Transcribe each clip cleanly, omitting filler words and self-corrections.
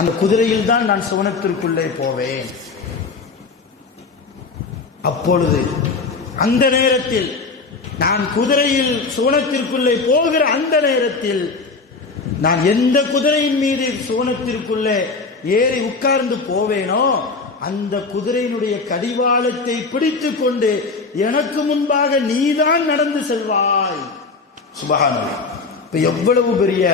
அந்த குதிரையில் தான் நான் சுவனத்திற்குள்ளே போவேன். அப்பொழுது அந்த நேரத்தில் நான் குதிரையில் சுவனத்திற்குள்ளே போகிற அந்த நேரத்தில் நான் எந்த குதிரையின் மீது சுவனத்திற்குள்ளே ஏறி உட்கார்ந்து போவேனோ அந்த குதிரையினுடைய கடிவாளத்தை பிடித்துக் கொண்டு எனக்கு முன்பாக நீதான் நடந்து செல்வாய். சுப்ஹானல்லாஹ். இப்ப எவ்வளவு பெரிய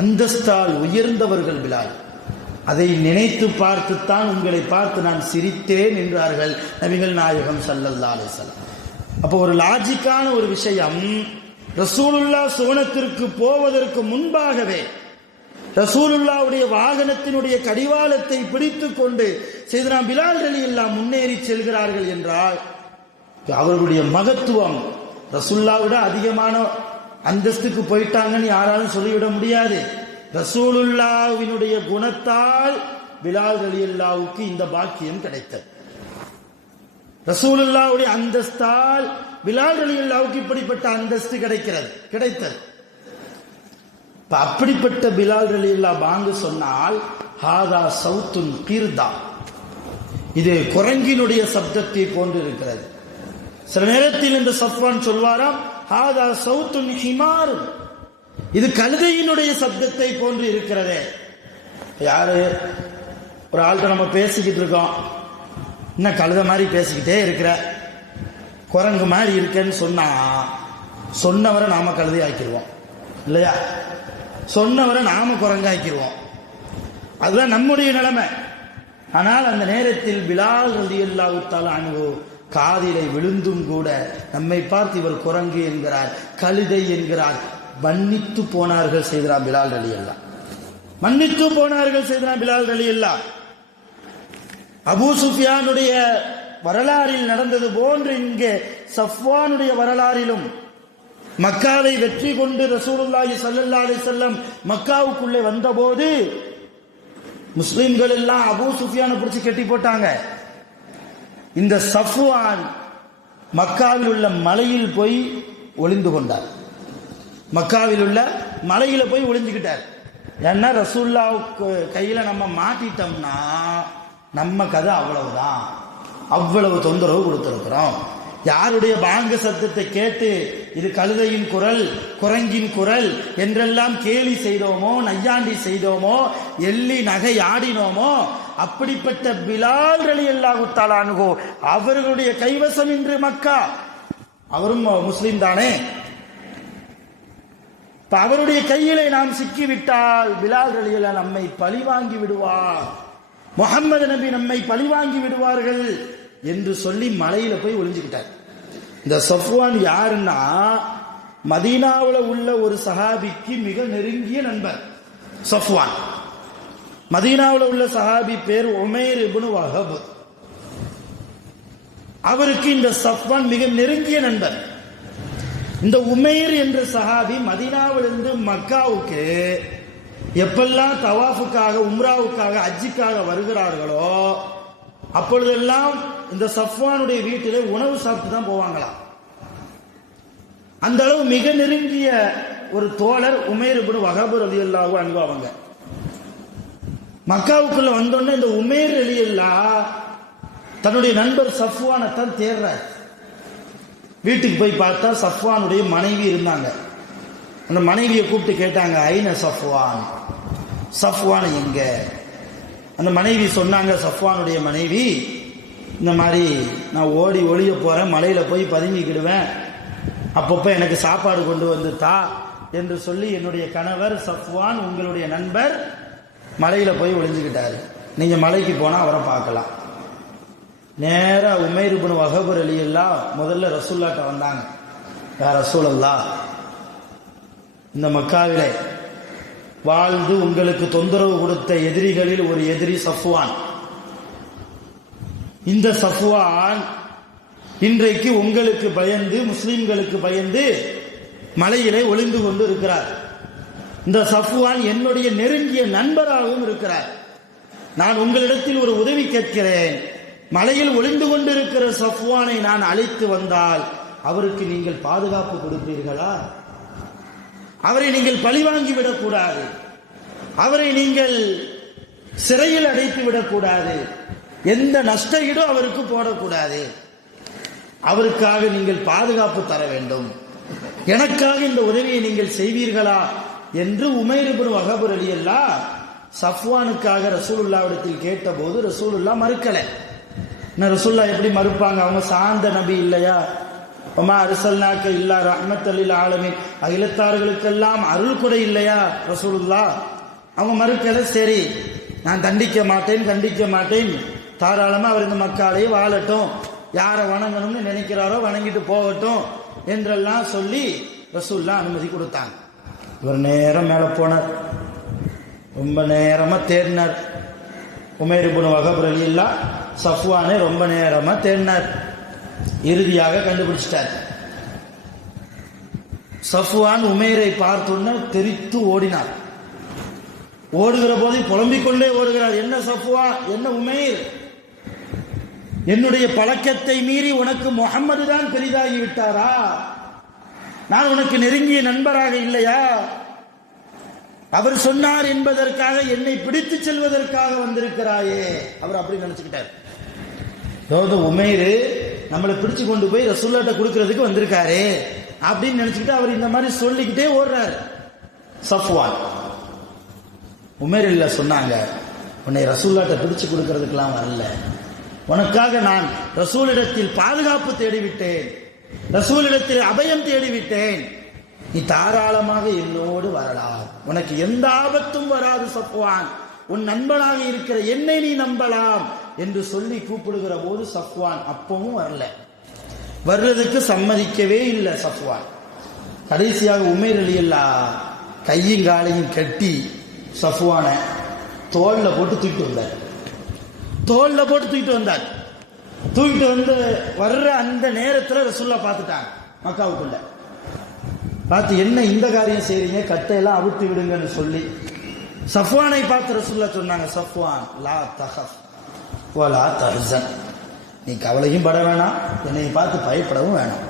அந்தஸ்தால் உயர்ந்தவர்கள் பிலால். அதை நினைத்து பார்த்துத்தான் உங்களை பார்த்து நான் சிரித்தேன் என்றார்கள் நபிகள் நாயகம் ஸல்லல்லாஹு அலைஹி வஸல்லம். அப்போ ஒரு லாஜிக்கான ஒரு விஷயம், ரசூலுல்லாஹ் சுவனத்திற்கு போவதற்கு முன்பாகவே ரசூலுல்லாஹ்வுடைய வாகனத்தினுடைய கடிவாளத்தை பிடித்துக் கொண்டு சையதுனா பிலால் ரலியல்லாஹு முன்னேறி செல்கிறார்கள் என்றால் அவர்களுடைய மகத்துவம் ரசூலுல்லாஹ்வை விட அதிகமான அந்தஸ்துக்கு போயிட்டாங்கன்னு யாராலும் சொல்லிவிட முடியாது. ரசூலுல்லாஹ்வினுடைய குணத்தால் பிலால் ரலியல்லாஹுக்கு இந்த பாக்கியம் கிடைத்தது. ரசூலுல்லாஹ்வுடைய அந்தஸ்தால் பிலால் ரலியல்லாஹுக்கு இப்படிப்பட்ட அந்தஸ்து கிடைத்தது. அப்படிப்பட்ட பிலால் ரலியல்லாஹு பாங்கு சொன்னால் ஹாதா சௌத்துன் கீர்தா, இது குரங்கினுடைய சப்தத்தை போன்று இருக்கிறது. சில நேரத்தில் இந்த சஃப்வான் சொல்வாராம் ஹாதா சௌத்துன் ஹிமார், இது கழுதையினுடைய சப்தத்தை போன்று இருக்கிறதே. யாரு ஒரு ஆள்கிட்ட நம்ம பேசிக்கிட்டு இருக்கோம், இன்னும் கழுதை மாதிரி பேசிக்கிட்டே இருக்கிற, குரங்கு மாதிரி இருக்கேன்னு சொன்னவரை நாம கழுதை ஆக்கிடுவோம் இல்லையா? சொன்னவரை நாம குரங்காக்கிடுவோம். அதுதான் நம்முடைய நிலைமை. ஆனால் அந்த நேரத்தில் பிலால் ரலியல்லாஹு தஆலா அன்ஹு காதிலை விழுந்தும் கூட நம்மை பார்த்து இவர் குரங்கு என்கிறார், கழுதை என்கிறார், மன்னித்து போனார்கள் சையதுனா பிலால் ரலியல்லாஹு, மன்னித்து போனார்கள் சையதுனா பிலால் ரலியல்லாஹு. அபூ சுஃபியானுடைய வரலாறில் நடந்தது போன்று இங்கே சஃப்வானுடைய வரலாறிலும் மக்காவை வெற்றி கொண்டு ரசூலுல்லாஹி ஸல்லல்லாஹு அலைஹி வஸல்லம் மக்காவுக்குள்ளே வந்தபோது முஸ்லிம்கள் எல்லாம் அபூ சுஃபியானை பிடிச்சி கட்டி போட்டாங்க. இந்த சஃப்வான் மக்காவில் உள்ள மலையில் போய் ஒளிந்து கொண்டார். மக்காவில் உள்ள மலையில போய் ஒளிஞ்சுக்கிட்டார். ஏன்னா ரசூலுல்லாஹ்வுக்கு கையில நம்ம மாட்டிட்டோம்னா நம்ம கதை அவ்வளவுதான், அவ்வளவு தொந்தரவு கொடுத்திருக்கிறோம். யாருடைய பாங்க சத்தத்தை கேட்டு இது கழுதையின் குரல், குரங்கின் குரல் என்றெல்லாம் கேலி செய்தோமோ, நையாண்டி செய்தோமோ, எள்ளி நகை ஆடினோமோ, அப்படிப்பட்ட பிலால் ரலியல்லாஹு தஆலா அன்ஹு அவர்களுடைய கைவசம் இன்று மக்கா. அவரும் முஸ்லிம் தானே. அவருடைய கையிலே நாம் சிக்கிவிட்டால் பிலால் ரலியல்லாஹு நம்மை பழிவாங்கி விடுவார், முஹம்மது நபி நம்மை பழிவாங்கி விடுவார்கள் என்று சொல்லி மலையில போய் ஒளிஞ்சுக்கிட்டார். இந்த சஃப்வான் யாருன்னா மதீனாவுல உள்ள ஒரு சஹாபிக்கு மிக நெருங்கிய நண்பர். சஃப்வான் மதீனாவுல உள்ள சஹாபி பேர் உமைர் இப்னு வஹப். அவருக்கு இந்த சஃப்வான் மிக நெருங்கிய நண்பர். இந்த உமைர் என்ற சஹாபி மதீனாவிலிருந்து மக்காவுக்கு எப்பெல்லாம் தவாஃபுக்காக, உம்ராவுக்காக, ஹஜ்ஜுக்காக வருகிறார்களோ அப்பொழுதெல்லாம் இந்த சஃப்வானுடைய வீட்டிலே உணவு சாப்பிட்டு தான் போவாங்களாம். அந்த அளவு மிக நெருங்கிய ஒரு தோழர் உமைர் இப்னு வஹப் ரலியல்லாஹு அன்ஹு. அவங்க மக்காவுக்குள்ள வந்தோடனே இந்த உமைர் ரலியல்லாஹு தன்னுடைய நண்பர் சஃப்வானை தான் தேடுறார். வீட்டுக்கு போய் பார்த்தா சஃப்வானுடைய மனைவி இருந்தாங்க. அந்த மனைவியை கூப்பிட்டு கேட்டாங்க, ஐன சஃப்வான், சஃப்வான் எங்க? அந்த மனைவி சொன்னாங்க, சஃப்வானுடைய மனைவி, இந்த மாதிரி நான் ஓடி ஒளிய போறேன், மலையில போய் பதுங்கிக்கிடுவேன், அப்பப்போ எனக்கு சாப்பாடு கொண்டு வந்து தா என்று சொல்லி என்னுடைய கணவர் சஃப்வான் உங்களுடைய நண்பர் மலையில போய் ஒளிஞ்சுக்கிட்டாரு, நீங்க மலைக்கு போனா அவரை பார்க்கலாம். நேரா உமைர் இப்னு வஹப் ரலியல்லாஹு முதல்ல ரசூலுல்லாஹ்ட்ட வந்தாங்க. யா ரசூலல்லாஹ், இந்த மக்காவிலே வாழ்ந்து உங்களுக்கு தொந்தரவு கொடுத்த எதிரிகளில் ஒரு எதிரி சஃப்வான். இந்த சஃப்வான் இன்றைக்கு உங்களுக்கு பயந்து, முஸ்லிம்களுக்கு பயந்து மலையிலே ஒளிந்து கொண்டு இருக்கிறார். இந்த சஃப்வான் என்னுடைய நெருங்கிய நண்பராகவும் இருக்கிறார். நான் உங்களிடத்தில் ஒரு உதவி கேட்கிறேன். மலையில் ஒளிந்து கொண்டிருக்கிற சஃப்வானை நான் அழைத்து வந்தால் அவருக்கு நீங்கள் பாதுகாப்பு கொடுப்பீர்களா? அவரை நீங்கள் பழிவாங்கி விடக்கூடாது. அவரை நீங்கள் சிறையில் அடைத்து விடக்கூடாது, எந்த நஷ்ட ஈடும் அவருக்கு போடக்கூடாது, அவருக்காக நீங்கள் பாதுகாப்பு தர வேண்டும், எனக்காக இந்த உதவியை நீங்கள் செய்வீர்களா என்று உமைர் இப்னு வஹப் ரலியல்லாஹு சஃப்வானுக்காக ரசூலுல்லாஹ்விடத்தில் கேட்டபோது ரசூலுல்லாஹ் மறுக்கல. ரசூலுல்லாஹ் எப்படி மறுப்பாங்க? அவங்க சார்ந்த நபி இல்லையா? வமா அர்சல்னாக இல்லா ரஹ்மத்தல் லில் ஆலமீன், அகிலத்தார்களுக்கெல்லாம் அருள் கொடை இல்லையா ரசூலுல்லாஹ்? அவங்க மறுக்கல. சரி, நான் கண்டிக்க மாட்டேன், தாராளமா அவர் இந்த மக்காலே வாழட்டும், யாரை வணங்கணும்னு நினைக்கிறாரோ வணங்கிட்டு போகட்டும் என்றெல்லாம் சொல்லி ரசூலுல்லாஹ் அனுமதி கொடுத்தாங்க. இவர் நேரம் மேல போனார், ரொம்ப நேரமா தேடினார். உமைர் இப்னு வஹப் ரலியல்லாஹு சஃப்வானை ரொம்ப நேரமா தேடினார். இறுதியாக கண்டுபிடிச்சிட்டார். சஃப்வான் உமைரை பார்த்தோன்னு தெரித்து ஓடினார். ஓடுகிற போது புலம்பிக் கொண்டே ஓடுகிறார். என்ன சஃப்வா, என்ன உமைர், என்னுடைய பழக்கத்தை மீறி உனக்கு முஹம்மது தான் பெரிதாகி விட்டாரா? நான் உனக்கு நெருங்கிய நண்பராக இல்லையா? அவர் சொன்னார் என்பதற்காக என்னை பிடித்து செல்வதற்காக வந்திருக்கிறாயே. அவர் அப்படி நினைச்சுக்கிட்டார். உமைரு நம்மளை பிடிச்சு கொண்டு போய் ரசூலுல்லாஹ்ட்ட கொடுக்கிறதுக்கு வந்திருக்காரு அப்படின்னு நினைச்சுக்கிட்டு அவர் இந்த மாதிரி சொல்லிக்கிட்டே ஓடுறாரு. சஃப்வான் உமைர் இல்ல சொன்னாங்க, உன்னை ரசூலுல்லாஹ்ட்ட பிடிச்சு கொடுக்கிறதுக்கெல்லாம் வரல, உனக்காக நான் ரசூலிடத்தில் பாதுகாப்பு தேடிவிட்டேன், ரசூலிடத்தில் அபயம் தேடிவிட்டேன், நீ தாராளமாக என்னோடு வரலாம், உனக்கு எந்த ஆபத்தும் வராது சஃப்வான், உன் நண்பனாக இருக்கிற என்னை நீ நம்பலாம் என்று சொல்லி கூப்பிடுகிற போது சஃப்வான் அப்பவும் வரல, வர்றதுக்கு சம்மதிக்கவே இல்லை சஃப்வான். கடைசியாக உமைர் ரலியல்லாஹு கையும் காலையும் கட்டி சஃப்வான தோல்ல போட்டு தூக்கிட்டு வந்தார். தூக்கிட்டு வந்து வர்ற அந்த நேரத்தில் ரசூலுல்லாஹ் பார்த்துட்டாங்க. மக்காவுக்குள்ள பார்த்து, என்ன இந்த காரியம் செய்றீங்க, கட்டையெல்லாம் அவுத்து விடுங்கன்னு சொல்லி சஃப்வானை பார்த்து ரசூலுல்லாஹ் சொன்னாங்க, சஃப்வான் லா தஹஃப் வலா தஹ்சன், நீ கவலையும் பட வேணாம், என்னை பார்த்து பயப்படவும் வேணாம்,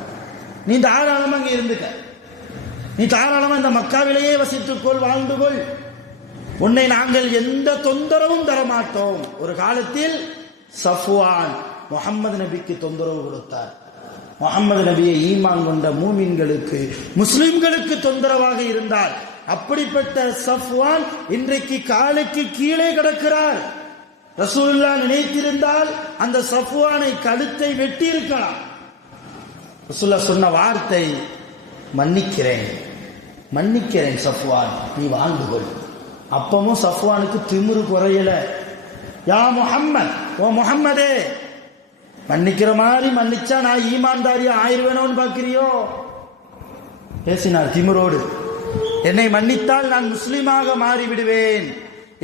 நீ தாராளமா இங்க இருந்துக்க, நீ தாராளமா இந்த மக்காவிலேயே வசித்துக்கொள், வாழ்ந்து கொள், உன்னை நாங்கள் எந்த தொந்தரவும் தரமாட்டோம். ஒரு காலத்தில் சஃப்வான் முஹம்மது நபிக்கு தொந்தரவு கொடுத்தார். முஹம்மது நபியை ஈமான் கொண்ட மூமின்களுக்கு, முஸ்லிம்களுக்கு தொந்தரவாக இருந்தார். அப்படிப்பட்ட சஃப்வான் இன்றைக்கு காலுக்கு கீழே கிடக்கிறார். ரசூலுல்லாஹ் நினைத்திருந்தால் அந்த சஃப்வானை கழுத்தை வெட்டி இருக்கலாம். ரசூலுல்லாஹ் சொன்ன வார்த்தை, மன்னிக்கிறேன் சஃப்வான், நீ வாழ்ந்து கொள். அப்பவும் சஃப்வானுக்கு திமிரு குறையல. யா முஹம்மத், ஓ முஹம்மதே, மன்னிக்கிற மாதிரி மன்னிச்சா நான் ஈமான்தாரியா ஆயிருவேணும்னு பாக்கிறியோ? பேசினார் திமிரோடு. என்னை மன்னித்தால் நான் முஸ்லிமாக மாறிவிடுவேன்,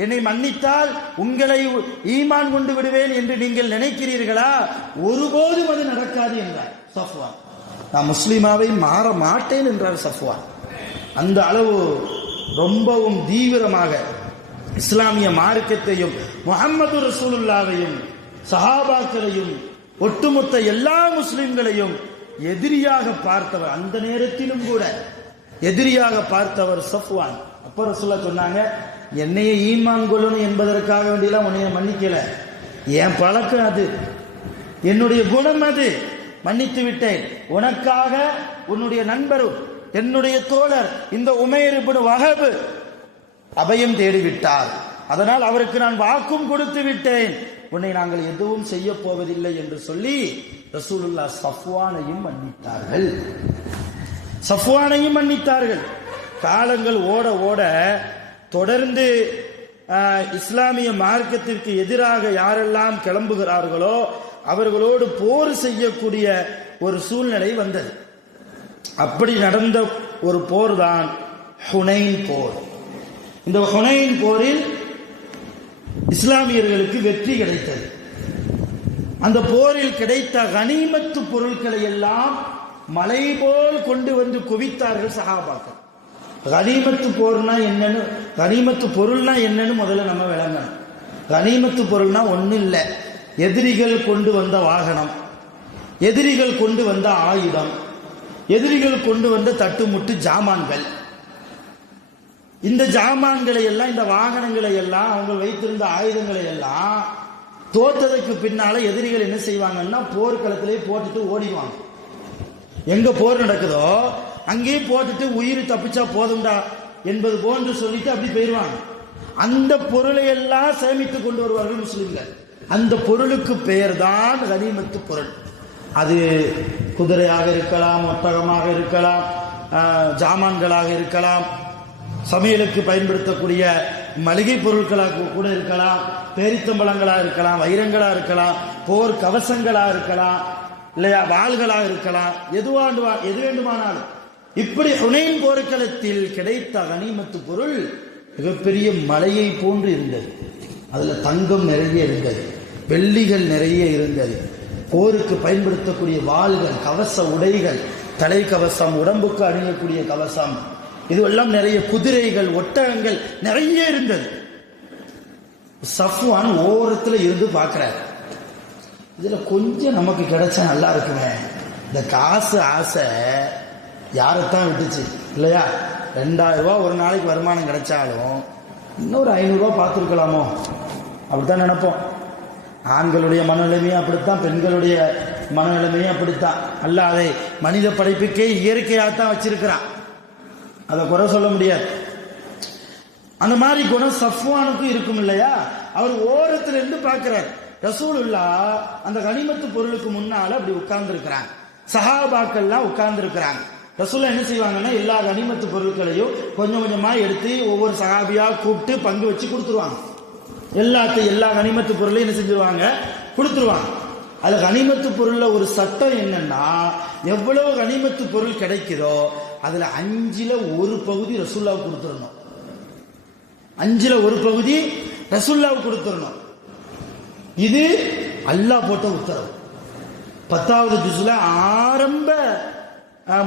என்னை மன்னித்தால் உங்களை ஈமான் கொண்டு விடுவேன் என்று நீங்கள் நினைக்கிறீர்களா? ஒருபோதும் அது நடக்காது என்றார் சஃப்வான். நான் முஸ்லிமாவை மாற மாட்டேன் என்றார் சஃப்வான். அந்த அளவு ரொம்பவும் தீவிரமாக இஸ்லாமிய மார்க்கத்தையும் முஹம்மது ரசூலுல்லாஹ்வையும் சஹாபாக்களையும் ஒட்டுமொத்த எல்லா முஸ்லிம்களையும் எதிரியாக பார்த்தவர், அந்த நேரத்திலும் கூட எதிரியாக பார்த்தவர் சஃப்வான். அப்ப ரசூலுல்லாஹ் சொன்னாங்க, என்னைய ஈமான் கொள்ளணும் என்பதற்காக வேண்டியெல்லாம் உன்னைய மன்னிக்கல, என் பழக்கம் அது, என்னுடைய குணம் அது, மன்னித்து விட்டேன். உனக்காக உன்னுடைய நண்பரும் என்னுடைய தோழர் இந்த உமைர் இப்னு வஹப் அபயம் தேடிவிட்டார், அதனால் அவருக்கு நான் வாக்கும் கொடுத்து விட்டேன், உன்னை நாங்கள் எதுவும் செய்ய போவதில்லை என்று சொல்லி ரசூலுல்லாஹ் சஃப்வானையும் மன்னித்தார்கள். காலங்கள் ஓட ஓட தொடர்ந்து இஸ்லாமிய மார்க்கத்திற்கு எதிராக யாரெல்லாம் கிளம்புகிறார்களோ அவர்களோடு போர் செய்யக்கூடிய ஒரு சூழ்நிலை வந்தது. அப்படி நடந்த ஒரு போர் தான் ஹுனைன் போர். இந்த ஹுனைன் போரில் இஸ்லாமியர்களுக்கு வெற்றி கிடைத்தது. அந்த போரில் கிடைத்த கனிமத்து பொருட்களை எல்லாம் மலை போல் கொண்டு வந்து குவித்தார்கள் சஹாபாக்கள். கனிமத்து போர்னா என்னன்னு, கனிமத்து பொருள்னா என்னன்னு முதல்ல நம்ம விளங்கணும். கனிமத்து பொருள்னா ஒன்றும் இல்லை, எதிரிகள் கொண்டு வந்த வாகனம், எதிரிகள் கொண்டு வந்த ஆயுதம், எதிரிகள் கொண்டு வந்த தட்டுமுட்டு ஜாமான்கள், இந்த ஜாமான்களை எல்லாம், இந்த வாகனங்களை எல்லாம், அவங்க வைத்திருந்த ஆயுதங்களை எல்லாம் தோற்றதுக்கு பின்னால எதிரிகள் என்ன செய்வாங்கன்னா போர்க்களத்திலே போட்டுட்டு ஓடிவாங்க. எங்க போர் நடக்குதோ அங்கேயே போட்டுட்டு உயிர் தப்பிச்சா போதும்டா என்பது போன்று சொல்லிட்டு அப்படி போயிடுவாங்க. அந்த பொருளை எல்லாம் சேமித்து கொண்டு வருவார்கள் முஸ்லிம்கள். அந்த பொருளுக்கு பெயர் தான் கனிமத்து பொருள். அது குதிரையாக இருக்கலாம், ஒட்டகமாக இருக்கலாம், ஜாமான்களாக இருக்கலாம், சமையலுக்கு பயன்படுத்தக்கூடிய மளிகை பொருட்களாக கூட இருக்கலாம், பேரித்தம்பளங்களாக இருக்கலாம், வைரங்களாக இருக்கலாம், போர் கவசங்களாக இருக்கலாம், இல்லையா வாள்களாக இருக்கலாம், எது வேண்டுமானாலும். இப்படி ஹுனைன் போர்க்களத்தில் கிடைத்த கனிமத்து பொருள் மிகப்பெரிய மலையை போன்று இருந்தது. அதுல தங்கம் நிறைய இருந்தது, வெள்ளிகள் நிறைய இருந்தது, போருக்கு பயன்படுத்தக்கூடிய வாள்கள், கவச உடைகள், தலை கவசம், உடம்புக்கு அணியக்கூடிய கவசம், இதுவெல்லாம் நிறைய, குதிரைகள், ஒட்டகங்கள் நிறைய இருந்தது. சஃப்வான் ஓரத்தில் இருந்து பார்க்கிறார். இதுல கொஞ்சம் நமக்கு கிடைச்சா நல்லா இருக்குமே. இந்த காசு ஆசை யாரைத்தான் விட்டுச்சு இல்லையா? 2000 ரூபாய் ஒரு நாளைக்கு வருமானம் கிடைச்சாலும் இன்னொரு 500 ரூபாய் பார்த்துருக்கலாமோ, அப்படித்தான் நினைப்போம். ஆண்களுடைய மனநிலைமையும் அப்படித்தான், பெண்களுடைய மனநிலைமையும் அப்படித்தான். அல்ல அதை மனித படைப்புக்கே இயற்கையாகத்தான் வச்சிருக்கிறான், அதை குறை சொல்ல முடியாது. அந்த மாதிரி குணம் சஃப்வானுக்கு இருக்கும் இல்லையா? அவர் ஓரத்துல இருந்து பார்க்கிறார். ரசூலுல்லாஹ் அந்த கனிமத்து பொருளுக்கு முன்னால அப்படி உட்கார்ந்து இருக்கிறாங்க, சஹாபாக்கள்லாம் உட்கார்ந்து இருக்கிறாங்க. ரசூலுல்லாஹ் என்ன செய்வாங்கன்னா எல்லா கனிமத்து பொருட்களையும் கொஞ்சம் கொஞ்சமா எடுத்து ஒவ்வொரு சஹாபியா கூப்பிட்டு பங்கு வச்சு கொடுத்துருவாங்க. எல்லா கனிமத்து பொருளையும் என்ன செஞ்சிருவாங்க, கொடுத்துருவாங்க. அதுல கனிமத்து பொருள்ல ஒரு சட்டம் என்னன்னா, எவ்வளவு கனிமத்து பொருள் கிடைக்குதோ அதுல 5ல் 1 பகுதி ரசூலுல்லாஹ்வுக்கு கொடுத்துடணும். 5ல் 1 பகுதி ரசூலுல்லாஹ்வுக்கு கொடுத்துடணும். இது அல்லாஹ் போட்ட உத்தரவு. 10வது ஜுஸ்ல ஆரம்ப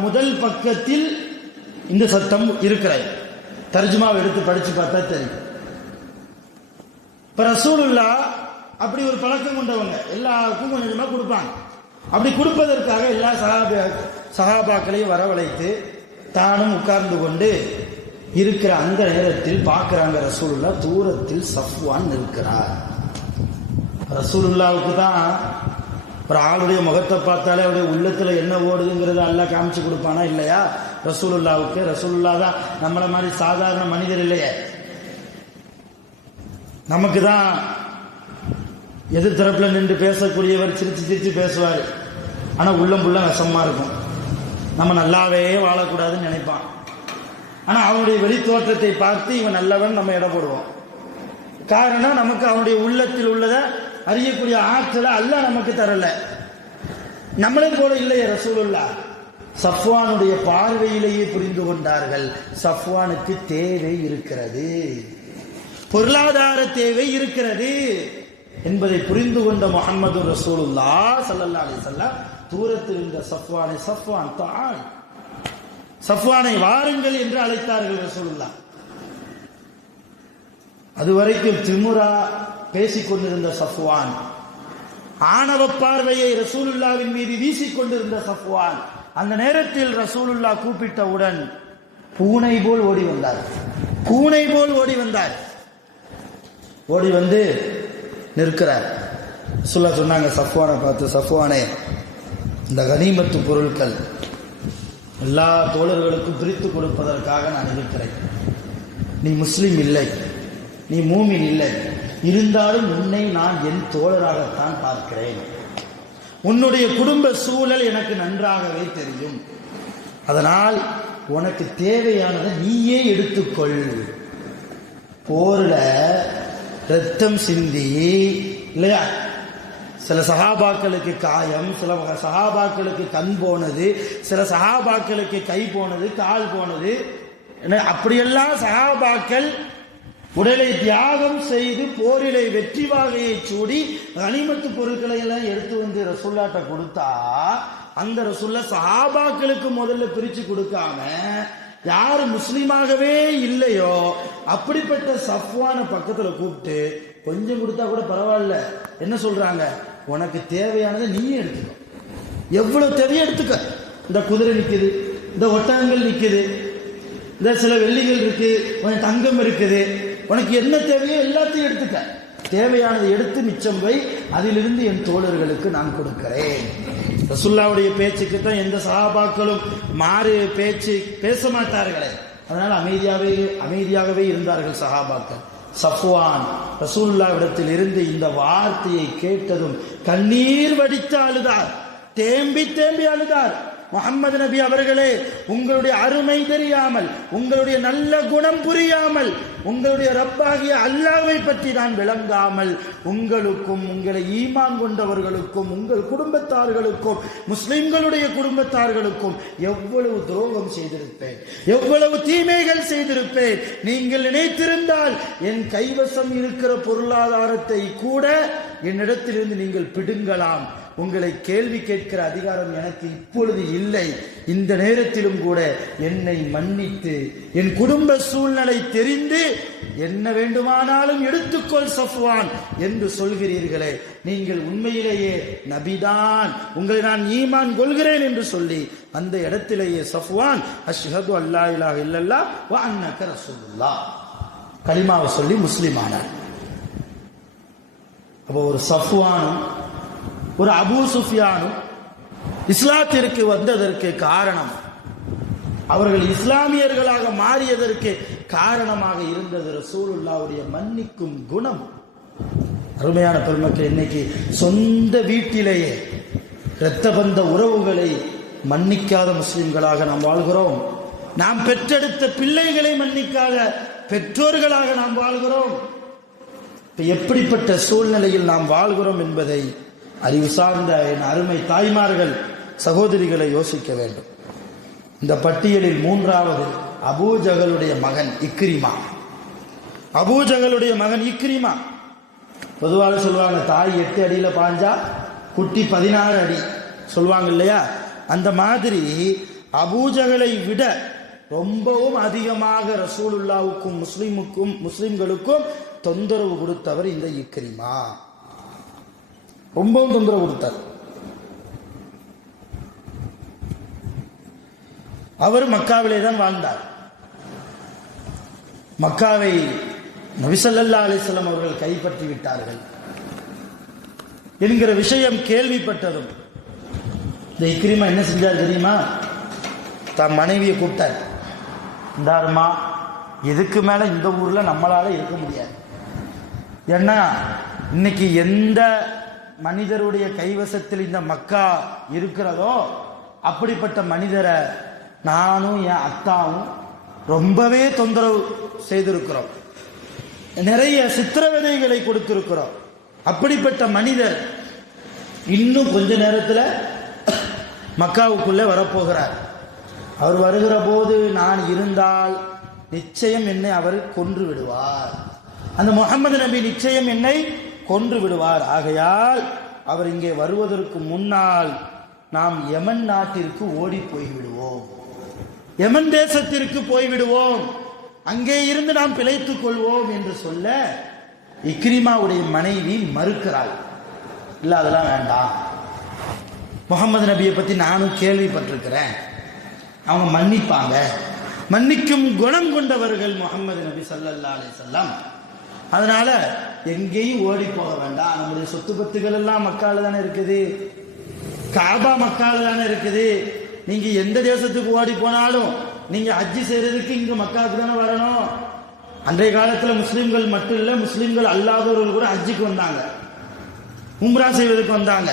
முதல் பக்கத்தில் இந்த சட்டம் இருக்கிறது. தர்ஜுமாவை எடுத்து படிச்சு பார்த்தா தெரியும். இப்ப ரசூலுல்லாஹ் அப்படி ஒரு பழக்கம் கொண்டவங்க, எல்லாருக்கும் கொஞ்சம் கொஞ்சமா கொடுப்பாங்க. அப்படி கொடுப்பதற்காக எல்லா சஹாபாக்களையும் வரவழைத்து தானும் உட்கார்ந்து கொண்டு இருக்கிற அந்த நேரத்தில் பார்க்கிறாங்க, ரசூலுல்லாஹ் தூரத்தில் சஃப்வான் இருக்கிறார். ரசூலுல்லாவுக்கு தான் ஒரு ஆளுடைய முகத்தை பார்த்தாலே அவருடைய உள்ளத்துல என்ன ஓடுதுங்கிறத அல்லாஹ் காமிச்சு கொடுப்பானா இல்லையா? ரசூலுல்லாவுக்கு. ரசூலுல்லாஹ் தான் நம்மள மாதிரி சாதாரண மனிதர் இல்லையே. நமக்கு தான் எதிர்த்தரப்புல நின்று பேசக்கூடியவர் சிரிச்சு சிரிச்சு பேசுவார், ஆனா உள்ளம் புள்ள விஷமா இருக்கும். நம்ம நல்லாவே வாழக்கூடாதுன்னு நினைப்பான். ஆனா அவனுடைய வெளி தோற்றத்தை பார்த்து இவன் நல்லவன் நம்ம இடம் போடுவோம். காரணம், நமக்கு அவனுடைய உள்ளத்தில் உள்ளதை அறியக்கூடிய ஆற்றலை அல்லாஹ் நமக்கு தரல. நம்மளை போல இல்லையே ரசூலுல்லாஹ். சஃப்வானுடைய பார்வையிலேயே புரிந்து கொண்டார்கள், சஃப்வானுக்கு தேவை இருக்கிறது, பொருளாதார தேவை இருக்கிறது என்பதை புரிந்து கொண்ட முஹம்மது ரசூலுல்லாஹ் ஸல்லல்லாஹு அலைஹி வஸல்லம் தூரத்தில் இருந்த சஃப்வான் தான், சஃப்வானை வாருங்கள் என்று அழைத்தார்கள் ரசூலுல்லாஹ். அதுவரைக்கும் திமுரா பேசிக் கொண்டிருந்த சஃப்வான், ஆணவ பார்வையை ரசூலுல்லாவின் மீது வீசிக்கொண்டிருந்த சஃப்வான், அந்த நேரத்தில் ரசூலுல்லாஹ் கூப்பிட்டவுடன் பூனை போல் ஓடி வந்தார். பூனை போல் ஓடி வந்தார். ஓடி வந்து நிற்கிறார். ரசூலுல்லாஹ் சொன்னாங்க சஃப்வானை பார்த்து, சஃப்வானே, இந்த கனிமத்து பொருட்கள் எல்லா தோழர்களுக்கும் பிரித்து கொடுப்பதற்காக நான் இருக்கிறேன். நீ முஸ்லிம் இல்லை, நீ மூமின் இல்லை, இருந்தாலும் உன்னை நான் என் தோழராகத்தான் பார்க்கிறேன். உன்னுடைய குடும்ப சூழல் எனக்கு நன்றாகவே தெரியும். அதனால் உனக்கு தேவையானதை நீயே எடுத்துக்கொள். போர்ல ரத்தம் சிந்தி இல்லையா, சில சஹாபாக்களுக்கு காயம், சில சஹாபாக்களுக்கு கண் போனது, சில சஹாபாக்களுக்கு கை போனது, கால் போனது, அப்படியெல்லாம் சஹாபாக்கள் உடலை தியாகம் செய்து போரிலை வெற்றி வாகையை சூடி கனிமத்து பொருட்களை எல்லாம் எடுத்து வந்து ரசூல்லாட்ட கொடுத்தா, அந்த ரசூல்லா சஹாபாக்களுக்கு முதல்ல பிரிச்சு கொடுக்காம யாரு முஸ்லீமாகவே இல்லையோ அப்படிப்பட்ட சஃப்வான பக்கத்துல கூப்பிட்டு கொஞ்சம் கொடுத்தா கூட பரவாயில்ல, என்ன சொல்றாங்க, உனக்கு தேவையானதை நீயே எடுத்துக்கோ, எவ்வளவு தேவையோ எடுத்துக்க. இந்த குதிரை நிக்குது, இந்த ஒட்டகங்கள் நிக்குது, இந்த சில வெள்ளிகள் இருக்கு, கொஞ்சம் தங்கம் இருக்குது, உனக்கு என்ன தேவையோ எல்லாத்தையும் எடுத்துக்க, தேவையானதை எடுத்து மிச்சம் வை, அதிலிருந்து என் தோழர்களுக்கு நான் கொடுக்கிறேன். ரசூலுல்லாஹ்வுடைய பேச்சுக்கு தான் எந்த சஹாபாக்களும் மாறு பேச்சு பேச மாட்டார்களே, அதனால அமைதியாகவே இருந்தார்கள் சஹாபாக்கள். சஃப்வான் ரசூலுல்லாஹ்விடத்தில் இருந்து இந்த வார்த்தையை கேட்டதும் கண்ணீர் வடித்து அழுதார், தேம்பி தேம்பி அழுதார். முஹம்மது நபி அவர்களே, உங்களுடைய அருமை தெரியாமல், உங்களுடைய நல்ல குணம் புரியாமல், உங்களுடைய ரப்பாகிய அல்லாஹ்வை பற்றி நான் விளங்காமல் உங்களுக்கும் உங்களை ஈமான் கொண்டவர்களுக்கும் உங்கள் குடும்பத்தார்களுக்கும் முஸ்லிம்களுடைய குடும்பத்தார்களுக்கும் எவ்வளவு துரோகம் செய்திருப்பேன், எவ்வளவு தீமைகள் செய்திருப்பேன். நீங்கள் நினைத்திருந்தால் என் கைவசம் இருக்கிற பொருளாதாரத்தை கூட என்னிடத்திலிருந்து நீங்கள் பிடுங்கலாம். உங்களை கேள்வி கேட்கிற அதிகாரம் எனக்கு இப்பொழுது இல்லை. இந்த நேரத்திலும் கூட என்னை மன்னித்து என் குடும்ப சூழ்நிலை தெரிந்து என்ன வேண்டுமானாலும் எடுத்துக்கொள் சஃப்வான் என்று சொல்கிறீர்களே, நீங்கள் உண்மையிலேயே நபிதான், உங்களை நான் ஈமான் கொள்கிறேன் என்று சொல்லி அந்த இடத்திலேயே சஃப்வான் அஷ்ஹது அல்லா இலாஹ இல்லல்லாஹ் வ அன்னக ரசூலுல்லாஹ் கலிமாவை சொல்லி முஸ்லிம் ஆனார். அப்போ ஒரு சஃப்வானும் ஒரு அபூ சுஃபியானும் இஸ்லாத்திற்கு வந்ததற்கு காரணம், அவர்கள் இஸ்லாமியர்களாக மாறியதற்கு காரணமாக இருந்தது ரசூலுல்லாஹ்வுடைய மன்னிக்கும் குணம். அருமையான பெருமக்கள், இன்னைக்கு சொந்த வீட்டிலேயே இரத்த பந்த உறவுகளை மன்னிக்காத முஸ்லிம்களாக நாம் வாழ்கிறோம். நாம் பெற்றெடுத்த பிள்ளைகளை மன்னிக்காத பெற்றோர்களாக நாம் வாழ்கிறோம். எப்படிப்பட்ட சூழ்நிலையில் நாம் வாழ்கிறோம் என்பதை அறிவு சார்ந்த என் அருமை தாய்மார்கள் சகோதரிகளை யோசிக்க வேண்டும். இந்த பட்டியலில் மூன்றாவது அபூஜகளுடைய மகன் இக்ரிமா. அபூஜகளுடைய மகன் இக்ரிமா. பொதுவாக சொல்லுவாங்க, தாய் 8 அடியில பாஞ்சா குட்டி 16 அடி சொல்லுவாங்க இல்லையா? அந்த மாதிரி அபூஜகளை விட ரொம்பவும் அதிகமாக ரசூலுல்லாவுக்கும் முஸ்லிம்களுக்கும் தொந்தரவு கொடுத்தவர் இந்த இக்ரிமா. ரொம்பவும் தொந்தரவு கொடுத்தார். அவர் மக்காவிலே தான் வாழ்ந்தார். மக்காவை நபி ஸல்லல்லாஹு அலைஹி வஸல்லம் அவர்கள் கைப்பற்றி விட்டார்கள் என்கிற விஷயம் கேள்விப்பட்டதும் இந்த இக்ரிமா என்ன செஞ்சார் தெரியுமா? தன் மனைவியை கூப்பிட்டார். இந்தாருமா, இதுக்கு மேல இந்த ஊர்ல நம்மளால இருக்க முடியாது. ஏன்னா இன்னைக்கு எந்த மனிதருடைய கைவசத்தில் இந்த மக்கா இருக்கிறதோ அப்படிப்பட்ட மனிதரை நானும் என் அத்தாவும் ரொம்பவே தொந்தரவு செய்திருக்கிறோம், நிறைய சித்திரவதைகளை கொடுத்திருக்கிறோம். அப்படிப்பட்ட மனிதர் இன்னும் கொஞ்ச நேரத்தில் மக்காவுக்குள்ளே வரப்போகிறார். அவர் வருகிற போது நான் இருந்தால் நிச்சயம் என்னை அவர் கொன்று விடுவார். அந்த முஹம்மது நபி நிச்சயம் என்னை கொன்று விடுவார். ஆகையால் அவர் இங்கே வருவதற்கு முன்னால் நாம் யமன் நாட்டிற்கு ஓடி போய்விடுவோம், யமன் தேசத்திற்கு போய்விடுவோம், அங்கே இருந்து நாம் பிழைத்துக் கொள்வோம் என்று சொல்ல இக்ரிமாவுடைய மனைவி மறுக்கிறாள். இல்ல, அதெல்லாம் வேண்டாம், முகமது நபியை பத்தி நானும் கேள்விப்பட்டிருக்கிறேன், அவங்க மன்னிப்பாங்க, மன்னிக்கும் குணம் கொண்டவர்கள் முகமது நபி ஸல்லல்லாஹு அலைஹி வஸல்லம், அதனால எங்கேயும் ஓடி போக வேண்டாம், நம்முடைய சொத்து பத்துகள் எல்லாம் மக்கால தானே இருக்குது, காபா மக்கால தானே இருக்குது, நீங்க எந்த தேசத்துக்கு ஓடி போனாலும் நீங்க ஹஜ்ஜி செய்யறதுக்கு இங்க மக்காவுக்கு தானே வரணும். அன்றைய காலத்துல முஸ்லிம்கள் மட்டும் இல்ல, முஸ்லிம்கள் அல்லாதவர்கள் கூட ஹஜ்ஜிக்கு வந்தாங்க, உம்ரா செய்வதற்கு வந்தாங்க.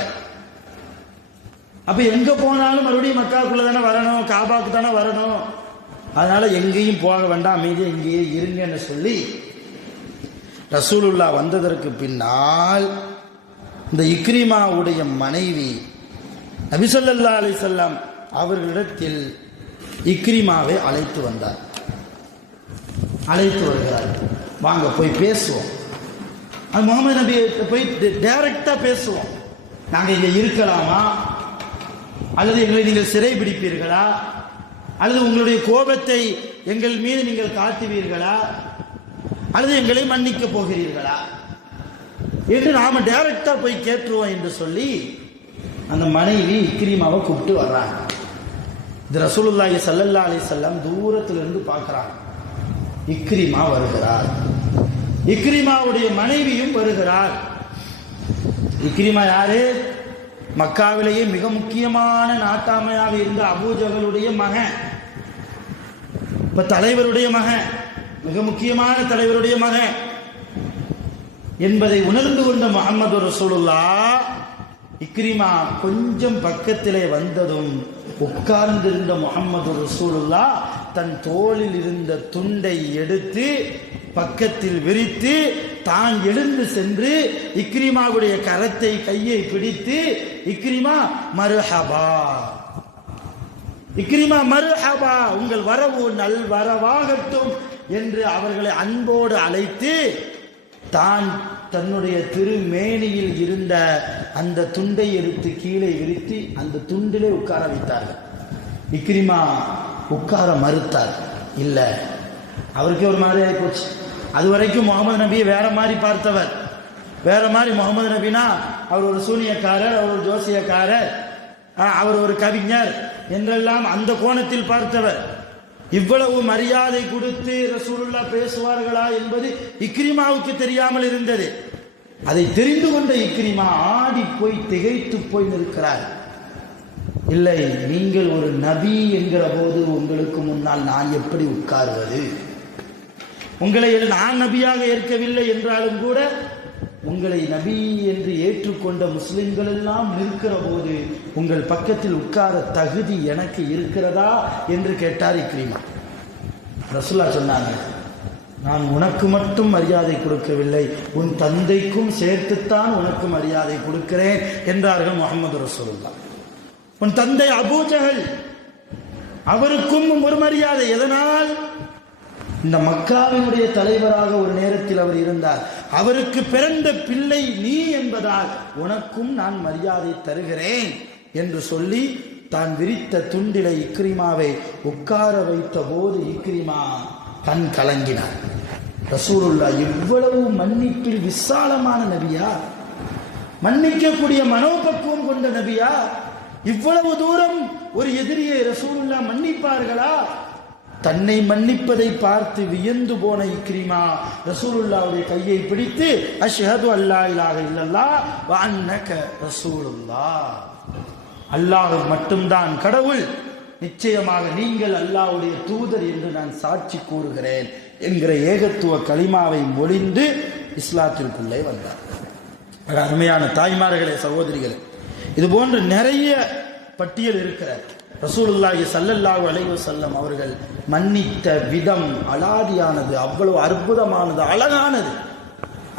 அப்ப எங்க போனாலும் மறுபடியும் மக்காவுக்குள்ள தானே வரணும், காபாவுக்கு தானே வரணும், அதனால எங்கேயும் போக வேண்டாம், அமைதியா இங்கேயே இருங்கன்னு சொல்லி ரசூலுல்லாஹ் வந்ததற்கு பின்னால் இந்த இக்ரிமாவுடைய மனைவி நபி ஸல்லல்லாஹு அலைஹி வஸல்லம் அவர்களிடத்தில் இக்ரிமாவை அழைத்து வந்தார். அழைத்து வருகிறார், வாங்க போய் பேசுவோம். அது முகமது நபி போய் டைரக்டா பேசுவோம். நாங்க இங்க இருக்கலாமா, அல்லது எங்களை நீங்கள் சிறை பிடிப்பீர்களா, அல்லது உங்களுடைய கோபத்தை எங்கள் மீது நீங்கள் காட்டுவீர்களா, அல்லது எங்களை மன்னிக்க போகிறீர்களா என்று நாம டைரக்டா போய் கேட்டுருவோம் என்று சொல்லி அந்த மனைவி இக்ரிமாவை கூப்பிட்டு வர்றாங்க. இது ரசூலுல்லாஹி ஸல்லல்லாஹு அலைஹி வஸல்லம் தூரத்திலிருந்து பார்க்கிறாங்க. இக்ரிமா வருகிறார், இக்ரிமாவுடைய மனைவியும் வருகிறார். இக்ரிமா யாரு? மக்காவிலேயே மிக முக்கியமான நாட்டாமையாக இருந்த அபூஜகளுடைய மகன், இப்ப தலைவருடைய மகன், மிக முக்கியமான தலைவருடைய மகன் என்பதை உணர்ந்து கொண்ட முஹம்மது ரசூலுல்லாஹ் இக்ரிமா கொஞ்சம் பக்கத்திலே வந்ததும் உட்கார்ந்திருந்த முஹம்மது ரசூலுல்லாஹ் தன் தோளில் இருந்த துண்டை எடுத்து பக்கத்தில் விரித்து தான் எழுந்து சென்று இக்ரிமாவுடைய கரத்தை கையை பிடித்து இக்ரிமா மர்ஹபா, இக்ரிமா மர்ஹபா, உங்கள் வரவு நல் வரவாகட்டும் என்று அவர்களை அன்போடு அழைத்து தான் தன்னுடைய திருமேனியில் இருந்த அந்த துண்டை எடுத்து கீழே விரித்து அந்த துண்டிலே உட்கார வைத்தார்கள். இக்ரிமா உட்கார மறுத்தார். இல்ல, அவருக்கே ஒரு மாதிரி ஆகி போச்சு. அது வரைக்கும் முகமது நபியை வேற மாதிரி பார்த்தவர், வேற மாதிரி. முகமது நபினா அவர் ஒரு சூனியக்காரர், அவர் ஒரு ஜோசியக்காரர், அவர் ஒரு கவிஞர் என்றெல்லாம் அந்த கோணத்தில் பார்த்தவர். இவ்வளவு மரியாதை கொடுத்து ரசூலுல்லாஹ் பேசுவார்களா என்பது இக்ரிமாவுக்கு தெரியாமல் இருந்தது. அதை தெரிந்து கொண்ட இக்ரிமா ஆடி போய் திகைத்து போய் நிற்கிறார். இல்லை, நீங்கள் ஒரு நபி என்கிற போது உங்களுக்கு முன்னால் நான் எப்படி உட்காருவது? உங்களை நான் நபியாக ஏற்கவில்லை என்றாலும் கூட உங்களை நபி என்று ஏற்றுக்கொண்ட முஸ்லிம்கள் எல்லாம் நிற்கிற போது உங்கள் பக்கத்தில் உட்கார தகுதி எனக்கு இருக்கிறதா என்று கேட்டார் இக்ரிமா. ரசூலுல்லாஹ் சொன்னாங்க, நான் உனக்கு மட்டும் மரியாதை கொடுக்கவில்லை, உன் தந்தைக்கும் சேர்த்துத்தான் உனக்கு மரியாதை கொடுக்கிறேன் என்றார்கள் முஹம்மது ரசூலுல்லாஹ். உன் தந்தை அபூஜஹல், அவருக்கும் ஒரு மரியாதை. எதனால்? இந்த மக்காவினுடைய தலைவராக ஒரு நேரத்தில் அவர் இருந்தார். அவருக்கு பிறந்த பிள்ளை நீ என்பதால் உனக்கும் நான் மரியாதை தருகிறேன் என்று சொல்லி தான் விரித்த துண்டிலை இக்ரிமாவை உட்கார வைத்த போது இக்ரிமா கண் கலங்கினார். ரசூலுல்லாஹ் இவ்வளவு மன்னிப்பில் விசாலமான நபியா, மன்னிக்கக்கூடிய மனோபக்குவம் கொண்ட நபியா? இவ்வளவு தூரம் ஒரு எதிரியை ரசூலுல்லாஹ் மன்னிப்பார்களா? தன்னை மன்னிப்பதை பார்த்து வியந்து போன இக்ரிமா ரசூலுல்லாஹ்வுடைய கையை பிடித்து அஷ்ஹது அல்லா இலாஹ இல்லல்லாஹ் வ அன்னக ரசூலுல்லாஹ், அல்லாஹ் மட்டும்தான் கடவுள், நிச்சயமாக நீங்கள் அல்லாஹ்வுடைய தூதர் என்று நான் சாட்சி கூறுகிறேன் என்கிற ஏகத்துவ கலிமாவை மொழிந்து இஸ்லாத்திற்குள்ளே வந்தார். அருமையான தாய்மார்களே, சகோதரிகளே, இது போன்று நிறைய பட்டியல் இருக்கிறார். ரசூலுல்லாஹி ஸல்லல்லாஹு அலைஹி வஸல்லம் அவர்கள் மன்னித்த விதம் அலாதியானது, அவ்வளவு அற்புதமானது, அழகானது.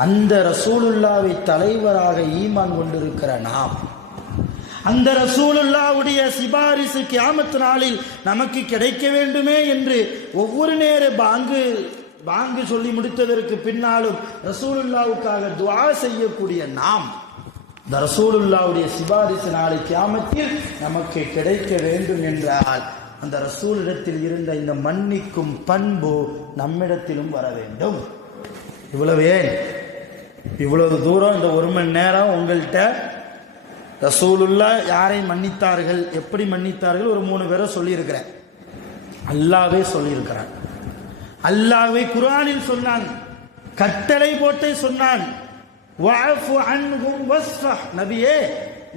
அந்த ரசூலுல்லாஹ்வை தலைவராக ஈமான் கொண்டிருக்கிற நாம், அந்த ரசூலுல்லாஹ்வுடைய சிபாரிசு கியாமத் நாளில் நமக்கு கிடைக்க வேண்டுமே என்று ஒவ்வொரு நேர பாங்கு சொல்லி முடித்ததற்கு பின்னாலும் ரசூலுல்லாஹ்வுக்காக துஆ செய்யக்கூடிய நாம், இந்த ரசூலுல்லாஹ்வுடைய சிபாரிசு நாளை கியாமத்தில் நமக்கு கிடைக்க வேண்டும் என்றால் அந்த ரசூலிடத்தில் இருந்த இந்த மன்னிக்கும் பண்பு நம்மிடத்திலும் வர வேண்டும். இவ்வளவு தூரம் இந்த ஒரு மணி நேரம் உங்கள்கிட்ட ரசூலுல்லாஹ் யாரை மன்னித்தார்கள், எப்படி மன்னித்தார்கள், ஒரு 3 பேரை சொல்லியிருக்கிறேன். அல்லாஹ்வே சொல்லியிருக்கிறான். அல்லாஹ்வே குர்ஆனில் சொன்னான், கட்டளை போட்டு சொன்னான், வஅஃபு அன்ஹும் வஸ்ஃபஹ், நபியே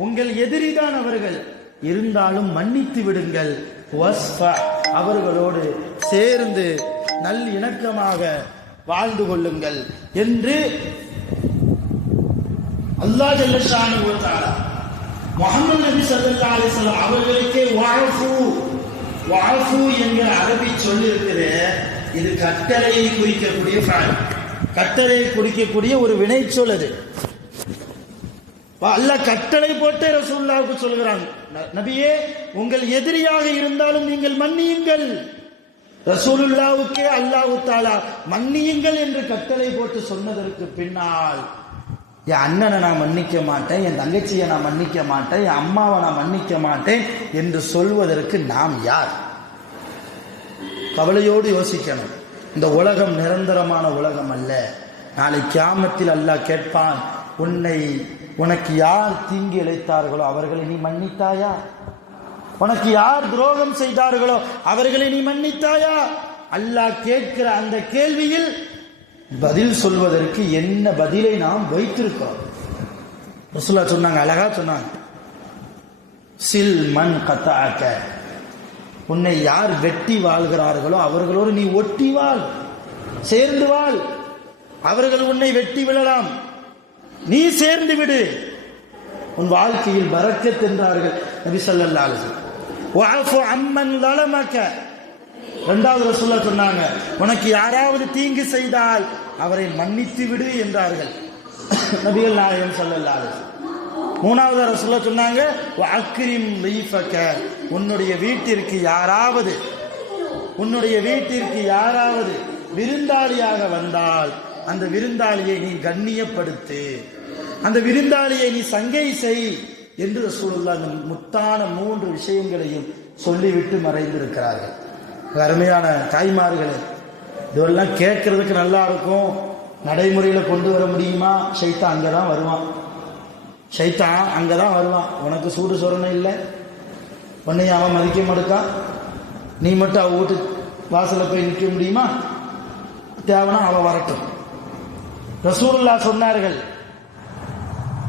உங்கள் எதிரிதான் அவர்கள், இருந்தாலும் மன்னித்து விடுங்கள். வஸ்ஃபஹ், அவர்களோடு சேர்ந்து நல் இணக்கமாக வாழ்ந்து கொள்ளுங்கள் என்று அல்லாஹ் ஜல்ல ஷானஹு வ தஆலா முஹம்மது நபி ஸல்லல்லாஹு அலைஹி வஸல்லம் அவர்களுக்கே வஅஃபு என்கிற அரபி சொல்லி இருக்குது. இது கட்டளையை குறிக்கக்கூடிய ஃபஅல், கட்டளையை குறிக்கக்கூடிய ஒரு வினை சொல். அது அல்லாஹ் கட்டளை போட்டே ரசூலுல்லாஹ்வுக்கு சொல்கிறான், நபியே உங்கள் எதிரியாக இருந்தாலும் நீங்கள் மன்னியுங்கள். ரசூலுல்லாஹ்வுக்கே அல்லாஹ் தஆலா மன்னியுங்கள் என்று கட்டளை போட்டு சொன்னதற்கு பின்னால் என் அண்ணனை நான் மன்னிக்க மாட்டேன், என் தங்கச்சியை நான் மன்னிக்க மாட்டேன், என் அம்மாவை நான் மன்னிக்க மாட்டேன் என்று சொல்வதற்கு நாம் யார்? கவலையோடு யோசிக்கணும். இந்த உலகம் நிரந்தரமான உலகம் அல்ல. நாளை கியாமத்தில் அல்லாஹ் கேட்பான், உனக்கு யார் தீங்கு இழைத்தார்களோ அவர்களை நீ மன்னித்தாயா? உனக்கு யார் துரோகம் செய்தார்களோ அவர்களை நீ மன்னித்தாயா? அல்லாஹ் கேட்கிற அந்த கேள்வியில் பதில் சொல்வதற்கு என்ன பதிலை நாம் வைத்திருக்கிறோம்? ரசூலுல்லாஹ் சொன்னாங்க, அழகா சொன்னாங்க, சில் மன் கத்தஅக, உன்னை யார் வெட்டி வாழ்கிறார்களோ அவர்களோடு நீ ஒட்டி வாழ், சேர்ந்து வாழ். அவர்கள் உன்னை வெட்டி விடலாம், நீ சேர்ந்து விடு, உன் வாழ்க்கையில் பரக்கத் என்றார்கள் நபி ஸல்லல்லாஹு அலைஹி வஸல்லம். வஅஃபு அம்மன் ஸலமக, இரண்டாவது ரசூலுல்லாஹ் சொன்னாங்க, உனக்கு யாராவது தீங்கு செய்தால் அவரை மன்னித்து விடு என்றார்கள் நபிகள் நாயகம் ஸல்லல்லாஹு அலைஹி வஸல்லம். மூணாவது ரசூலுல்லாஹ் சொன்னாங்க, வஅக்ரிம் லைஃபக, உன்னுடைய வீட்டிற்கு யாராவது விருந்தாளியாக வந்தால் அந்த விருந்தாளியை நீ கண்ணியப்படுத்து, அந்த விருந்தாளியை நீ சங்கை செய் என்று ரசூலுல்லாஹ் அந்த முத்தான 3 விஷயங்களையும் சொல்லிவிட்டு மறைந்திருக்கிறார்கள். அருமையான தாய்மார்களே, இதெல்லாம் கேட்கறதுக்கு நல்லா இருக்கும், நடைமுறையில் கொண்டு வர முடியுமா? ஷைத்தான் அங்கதான் வருவான். உனக்கு சூடு சொரணை இல்லை, உன்னையும் அவன் மதிக்க மாட்டான், நீ மட்டும் அவ வீட்டு வாசல்ல போய் நிற்க முடியுமா? தேவனா அவன் வரட்டும். ரசூலுல்லாஹ் சொன்னார்கள்,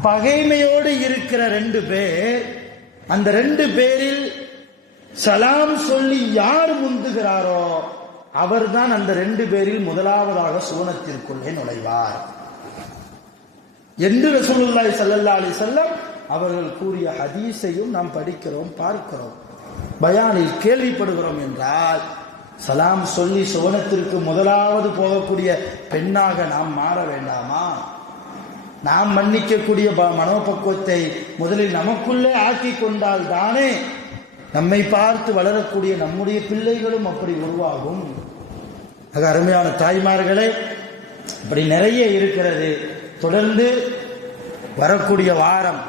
பகைமையோடு இருக்கிற 2 பேர், அந்த 2 பேரில் சலாம் சொல்லி யார் முந்துகிறாரோ அவர்தான் அந்த 2 பேரில் முதலாவதாக சுவனத்திற்குள்ளே நுழைவார் என்று ரசூலுல்லாஹி ஸல்லல்லாஹு அலைஹி வஸல்லம் அவர்கள் கூறிய ஹதீஸையும் நாம் படிக்கிறோம், பார்க்கிறோம், பயானில் கேள்விப்படுகிறோம். என்றால் சலாம் சொல்லி சுவனத்திற்கு முதலாவது போகக்கூடிய பெண்ணாக நாம் மாற வேண்டாமா? நாம் மன்னிக்கக்கூடிய மனோபக்குவத்தை முதலில் நமக்குள்ளே ஆக்கி கொண்டால் தானே நம்மை பார்த்து வளரக்கூடிய நம்முடைய பிள்ளைகளும் அப்படி உருவாகும். ஆக அருமையான தாய்மார்களே, இப்படி நிறைய இருக்கிறது. தொடர்ந்து வரக்கூடிய வாரம்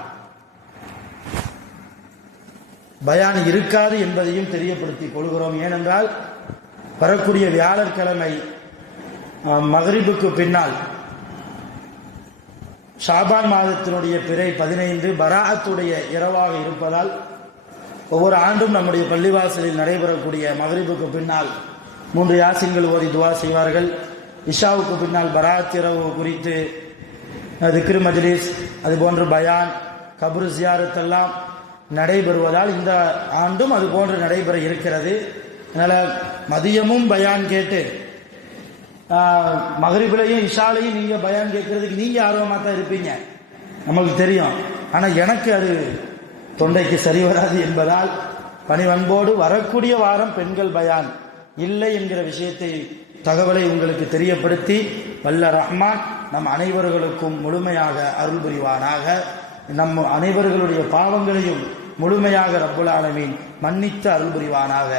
பயான் இருக்காது என்பதையும் தெரியப்படுத்திக் கொள்கிறோம். ஏனென்றால் வரக்கூடிய வியாழக்கிழமை மக்ரிபுக்கு பின்னால் ஷாபான் மாதத்தினுடைய பிறை 15 பராஅத்துடைய இரவாக இருப்பதால் ஒவ்வொரு ஆண்டும் நம்முடைய பள்ளிவாசலில் நடைபெறக்கூடிய மக்ரிபுக்கு பின்னால் 3 யாசீன்கள் ஓதி துவா செய்வார்கள். இஷாவுக்கு பின்னால் பராஅத் இரவு குறித்து திக்ர் மஜ்லிஸ், அதுபோன்று பயான், கப்ரு ஜியாரத் எல்லாம் நடைபெறுவதால் இந்த ஆண்டும் அது போன்று நடைபெற இருக்கிறது. அதனால் மதியமும் பயான் கேட்டு மகரிபிலையும் இஷாலையும் நீங்கள் பயான் கேட்கறதுக்கு நீங்கள் ஆர்வமாக தான் இருப்பீங்க, நமக்கு தெரியும். ஆனால் எனக்கு அது தொண்டைக்கு சரி வராது என்பதால் பணிவன்போடு வரக்கூடிய வாரம் பெண்கள் பயான் இல்லை என்கிற விஷயத்தை தகவலை உங்களுக்கு தெரியப்படுத்தி வல்ல ரஹ்மான் நம் அனைவர்களுக்கும் முழுமையாக அருள் புரிவானாக. நம் அனைவர்களுடைய பாவங்களையும் முழுமையாக ரப்புல் ஆலமீன் மன்னித்து அருள் புரிவானாக.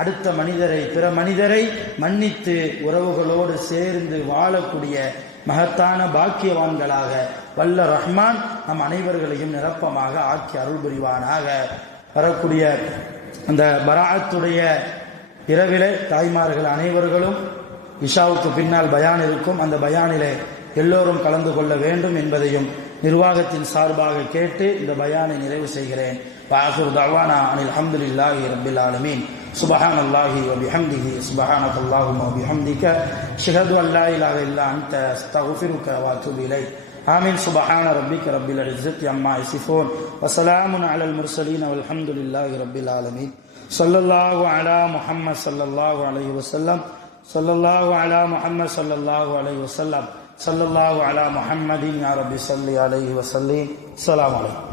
அடுத்த மனிதரை, பிற மனிதரை மன்னித்து உறவுகளோடு சேர்ந்து வாழக்கூடிய மகத்தான பாக்கியவான்களாக வல்ல ரஹ்மான் நம் அனைவர்களையும் நிரப்பமாக ஆக்கி அருள் புரிவானாக. வரக்கூடிய அந்த பராஅத்துடைய இரவிலே தாய்மார்கள் அனைவர்களும் இஷாவுக்கு பின்னால் பயான் இருக்கும், அந்த பயானிலே எல்லோரும் கலந்து கொள்ள வேண்டும் என்பதையும் நிர்வாகத்தின் சார்பாக கேட்டு இந்த பயானை நிறைவு செய்கிறேன். வஆகிரு தஅவானா அனில் ஹம்துலில்லாஹி ரப்பில் ஆலமீன். சுப்ஹானல்லாஹி வ பிஹம்திஹி சுப்ஹானக்கல்லாஹும்ம வ பிஹம்திக அஷ்ஹது அன் லா இலாஹ இல்லா அன்த அஸ்தக்ஃபிருக வ அத்தூபு இலைக். ஆமீன். சுப்ஹான ரப்பிக ரப்பில் இஸ்ஸத்தி அம்மா யசிஃபூன் வ ஸலாமுன் அலல் முர்ஸலீன் வல்ஹம்துலில்லாஹி ரப்பில் ஆலமீன். ஸல்லல்லாஹு அலா முஹம்மத் ஸல்லல்லாஹு அலைஹி வஸல்லம். ஸல்லல்லாஹு அலா முஹம்மத் ஸல்லல்லாஹு அலைஹி வஸல்லம். ஸல்லல்லாஹு அலா முஹம்மதின் யா ரப்பி ஸல்லி அலைஹி வஸல்லிம். ஸலாம் அலைக்கும்.